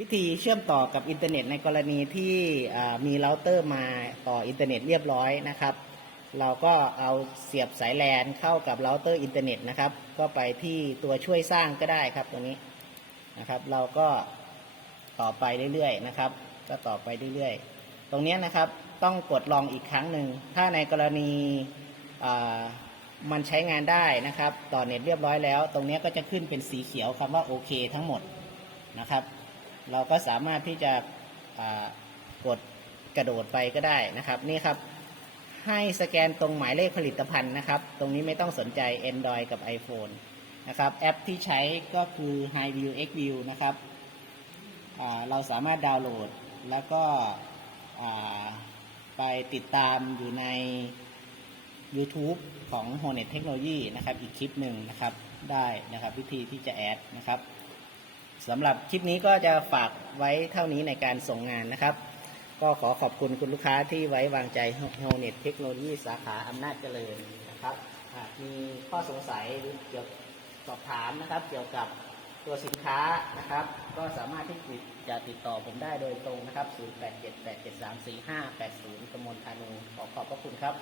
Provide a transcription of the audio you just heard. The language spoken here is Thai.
วิธีเชื่อมต่อกับอินเทอร์เน็ตในกรณีที่มีเราเตอร์มาต่ออินเทอร์เน็ตเรียบร้อยนะครับ เราก็เอาเสียบสายแลนเข้ากับเราเตอร์อินเทอร์เน็ตนะครับ ก็ไปที่ตัวช่วยสร้างก็ได้ครับตรงนี้นะครับ เราก็ต่อไปเรื่อยๆนะครับ ก็ต่อไปเรื่อยๆ ตรงนี้นะครับต้องกดลองอีกครั้งหนึ่ง ถ้าในกรณีมันใช้งานได้นะครับ ต่อเน็ตเรียบร้อยแล้ว ตรงนี้ก็จะขึ้นเป็นสีเขียวคำว่าโอเคทั้งหมดนะครับ เราก็สามารถที่จะกดกระโดดไปก็ได้นะครับ นี่ครับ ให้สแกนตรงหมายเลขผลิตภัณฑ์นะครับ ตรงนี้ไม่ต้องสนใจ Android กับ iPhone นะครับ แอปที่ใช้ก็คือ HiView XView นะครับเราสามารถดาวน์โหลดแล้วก็ไปติดตามอยู่ใน YouTube ของ Hornet Technology นะครับ อีกคลิปหนึ่งนะครับ ได้นะครับวิธีที่จะแอดนะครับ สำหรับคลิปนี้ก็จะฝากไว้เท่านี้ในการส่งงานนะครับ ก็ขอขอบคุณคุณลูกค้าที่ไว้วางใจ h o n e t เทคโนโลยีสาขาอำนาจเจริญนะครับหากมีข้อสงสัยหรือเกี่ยวสอบถามนะครับ เกี่ยวกับตัวสินค้านะครับ ก็สามารถที่จะติดต่อผมได้โดยตรงนะครับ 0878734580กมลธานูขอขอบพระคุณครับ